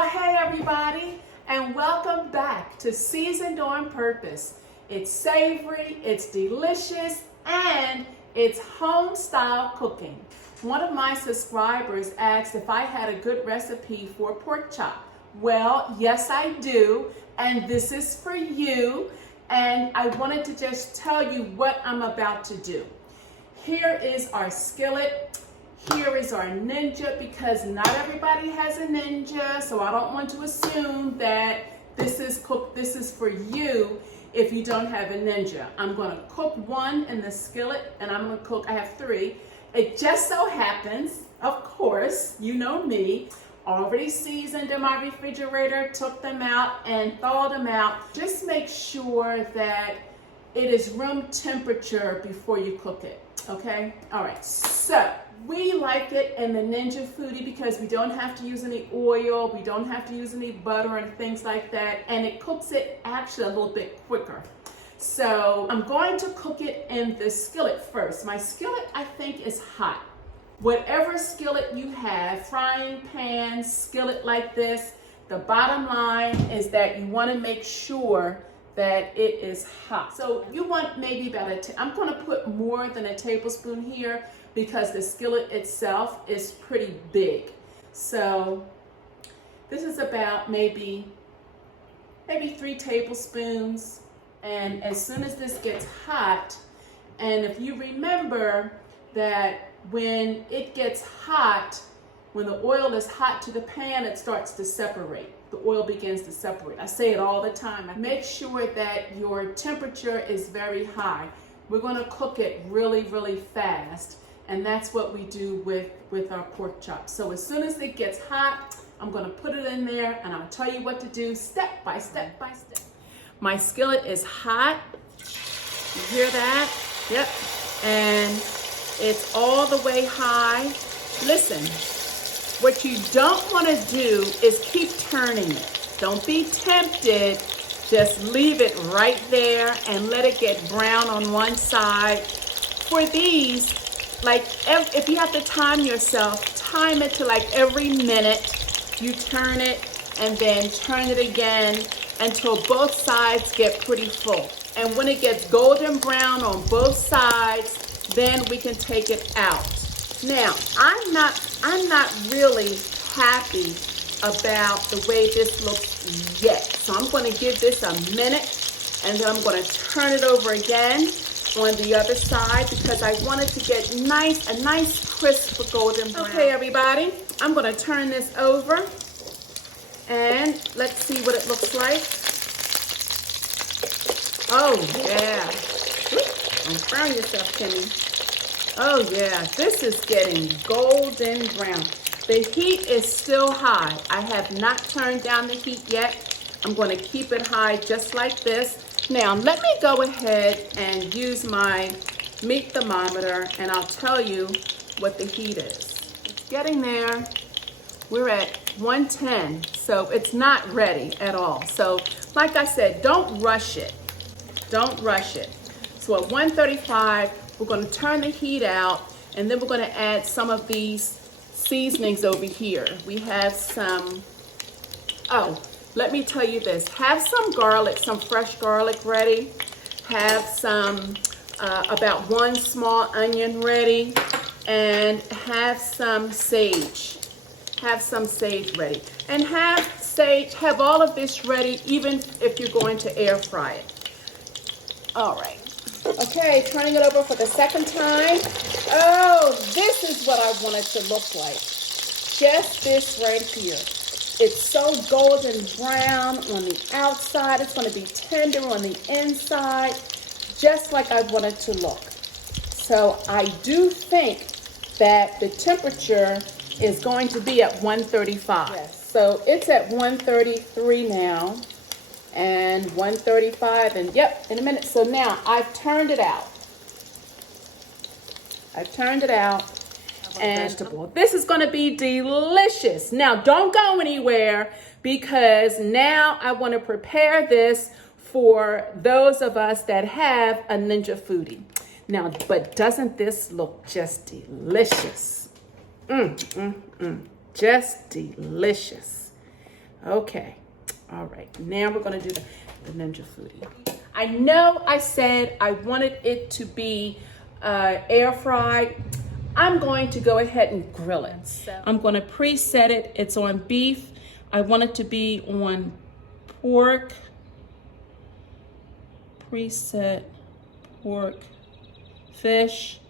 Well, hey everybody, and welcome back to Seasoned on Purpose. It's savory, it's delicious, and it's home style cooking. One of my subscribers asked if I had a good recipe for pork chop. Well, yes I do, and this is for you, and I wanted to just tell you what I'm about to do. Here is our skillet. Here is our Ninja, because not everybody has a Ninja, so I don't want to assume that this is for you if you don't have a Ninja. I'm going to cook one in the skillet, and I'm going to cook, I have three. It just so happens, of course, you know me, already seasoned in my refrigerator, took them out and thawed them out. Just make sure that it is room temperature before you cook it, okay? All right, so we like it in the Ninja Foodie because we don't have to use any oil, we don't have to use any butter and things like that, and it cooks it actually a little bit quicker. So I'm going to cook it in the skillet first. My skillet, I think, is hot. Whatever skillet you have, frying pan, skillet like this, the bottom line is that you want to make sure that it is hot. So you want maybe about I'm going to put more than a tablespoon here because the skillet itself is pretty big. So this is about maybe 3 tablespoons. And as soon as this gets hot, and if you remember that when it gets hot, when the oil is hot to the pan, it starts to separate. The oil begins to separate. I say it all the time. Make sure that your temperature is very high. We're going to cook it really, really fast. And that's what we do with our pork chops. So as soon as it gets hot, I'm going to put it in there and I'll tell you what to do step by step by step. My skillet is hot. You hear that? Yep. And it's all the way high. Listen, what you don't want to do is keep turning it. Don't be tempted. Just leave it right there and let it get brown on one side. For these, like if you have to time yourself, time it to like every minute. You turn it and then turn it again until both sides get pretty full. And when it gets golden brown on both sides, then we can take it out. Now, I'm not really happy about the way this looks yet. So I'm going to give this a minute and then I'm going to turn it over again on the other side because I want it to get a nice crisp golden brown. Okay, everybody, I'm going to turn this over and let's see what it looks like. Oh yeah. Don't frown yourself, Timmy. Oh yeah, this is getting golden brown. The heat is still high. I have not turned down the heat yet. I'm going to keep it high just like this. Now, let me go ahead and use my meat thermometer and I'll tell you what the heat is. It's getting there. We're at 110, so it's not ready at all. So, like I said, don't rush it. Don't rush it. So at 135, we're going to turn the heat out and then we're going to add some of these seasonings over here. We have some, let me tell you this. Have some garlic, some fresh garlic ready. Have some, about 1 small onion ready. And have some sage. Have some sage ready. And have all of this ready even if you're going to air fry it. All right. Okay, turning it over for the second time. Oh, this is what I want it to look like. Just this right here. It's so golden brown on the outside. It's going to be tender on the inside, just like I want it to look. So I do think that the temperature is going to be at 135. Yes. So it's at 133 now. And 135, and yep, in a minute. So now I've turned it out. And this is going to be delicious. Now don't go anywhere because now I want to prepare this for those of us that have a Ninja Foodie. Now, but doesn't this look just delicious? Just delicious. Okay, all right, now we're gonna do the Ninja Foodie. I know I said I wanted it to be air fried. I'm going to go ahead and grill it. I'm gonna preset it. It's on beef. I want it to be on pork. Preset pork, fish,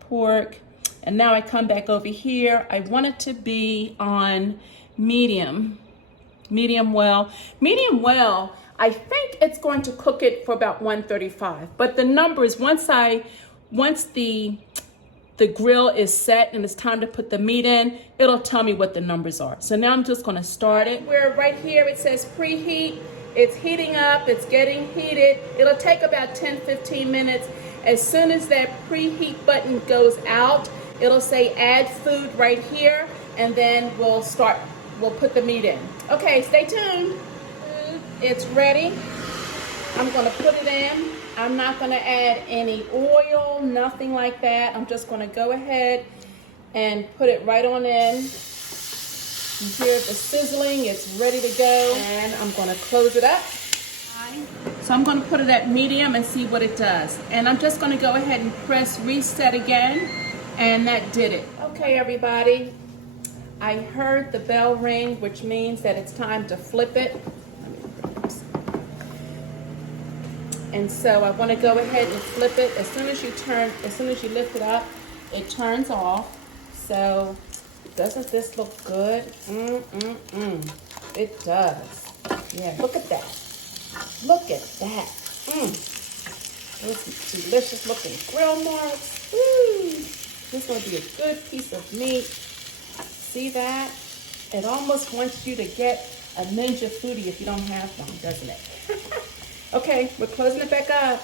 pork. And now I come back over here. I want it to be on medium well. Medium well, I think it's going to cook it for about 135. But the numbers, once the grill is set and it's time to put the meat in, it'll tell me what the numbers are. So now I'm just gonna start it. Where right here it says preheat. It's heating up, it's getting heated. It'll take about 10-15 minutes. As soon as that preheat button goes out, it'll say add food right here, and then we'll put the meat in. Okay, stay tuned. It's ready. I'm gonna put it in. I'm not gonna add any oil, nothing like that. I'm just gonna go ahead and put it right on in. You hear the sizzling, it's ready to go. And I'm gonna close it up. So I'm gonna put it at medium and see what it does. And I'm just gonna go ahead and press reset again, and that did it. Okay, everybody, I heard the bell ring, which means that it's time to flip it. And so I want to go ahead and flip it. As soon as you lift it up, it turns off. So doesn't this look good? It does. Yeah, look at that. Look at that. Those delicious looking grill marks. This is going to be a good piece of meat. See that? It almost wants you to get a Ninja Foodie if you don't have one, doesn't it? Okay, we're closing it back up.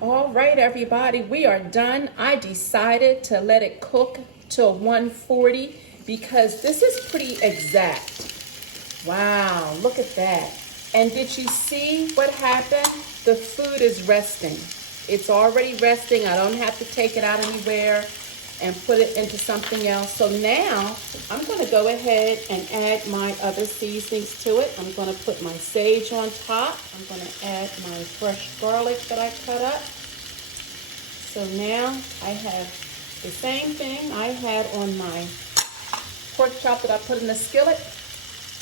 All right, everybody, we are done. I decided to let it cook till 140 because this is pretty exact. Wow, look at that. And did you see what happened? The food is resting. It's already resting. I don't have to take it out anywhere and put it into something else. So now I'm gonna go ahead and add my other seasonings to it. I'm gonna put my sage on top. I'm gonna add my fresh garlic that I cut up. So now I have the same thing I had on my pork chop that I put in the skillet.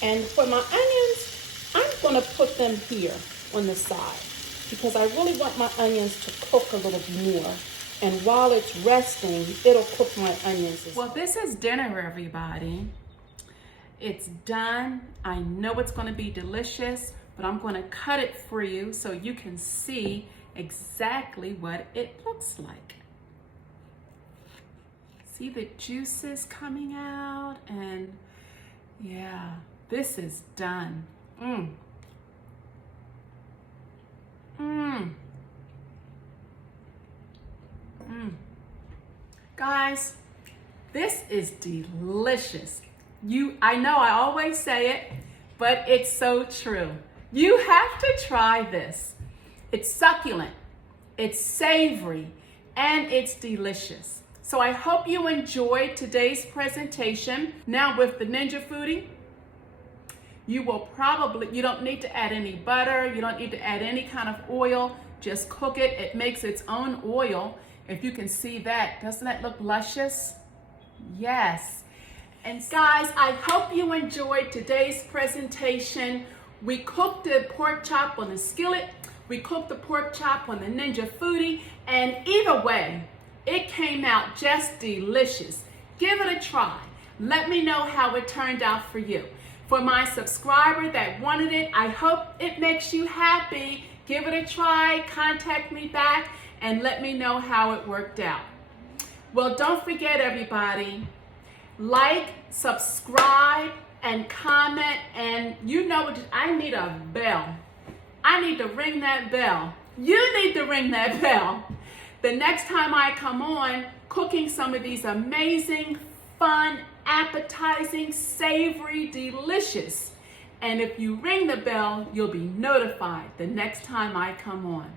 And for my onions, I'm gonna put them here on the side because I really want my onions to cook a little more. And while it's resting, it'll cook my onions as well. Well, this is dinner, everybody. It's done. I know it's gonna be delicious, but I'm gonna cut it for you so you can see exactly what it looks like. See the juices coming out, and yeah, this is done. Guys, this is delicious. I know I always say it, but it's so true. You have to try this. It's succulent, it's savory, and it's delicious. So I hope you enjoyed today's presentation. Now with the Ninja Foodie, you don't need to add any butter, you don't need to add any kind of oil, just cook it. It makes its own oil. If you can see that, doesn't that look luscious? Yes. And guys, I hope you enjoyed today's presentation. We cooked the pork chop on the skillet, we cooked the pork chop on the Ninja Foodie, and either way, it came out just delicious. Give it a try. Let me know how it turned out for you. For my subscriber that wanted it, I hope it makes you happy. Give it a try, contact me back, and let me know how it worked out. Well, don't forget, everybody, like, subscribe, and comment, and you know what, I need a bell. I need to ring that bell. You need to ring that bell. The next time I come on, cooking some of these amazing, fun, appetizing, savory, delicious. And if you ring the bell, you'll be notified the next time I come on.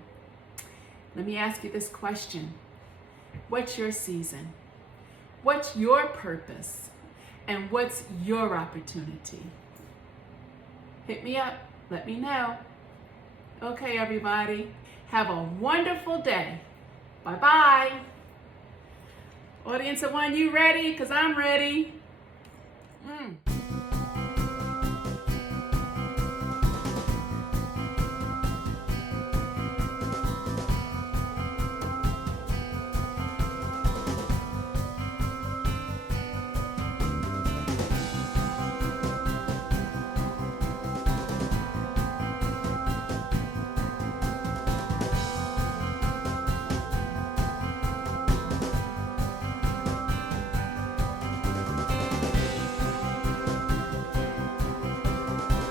Let me ask you this question. What's your season? What's your purpose? And what's your opportunity? Hit me up. Let me know. Okay, everybody. Have a wonderful day. Bye-bye. Audience of one, you ready? Because I'm ready.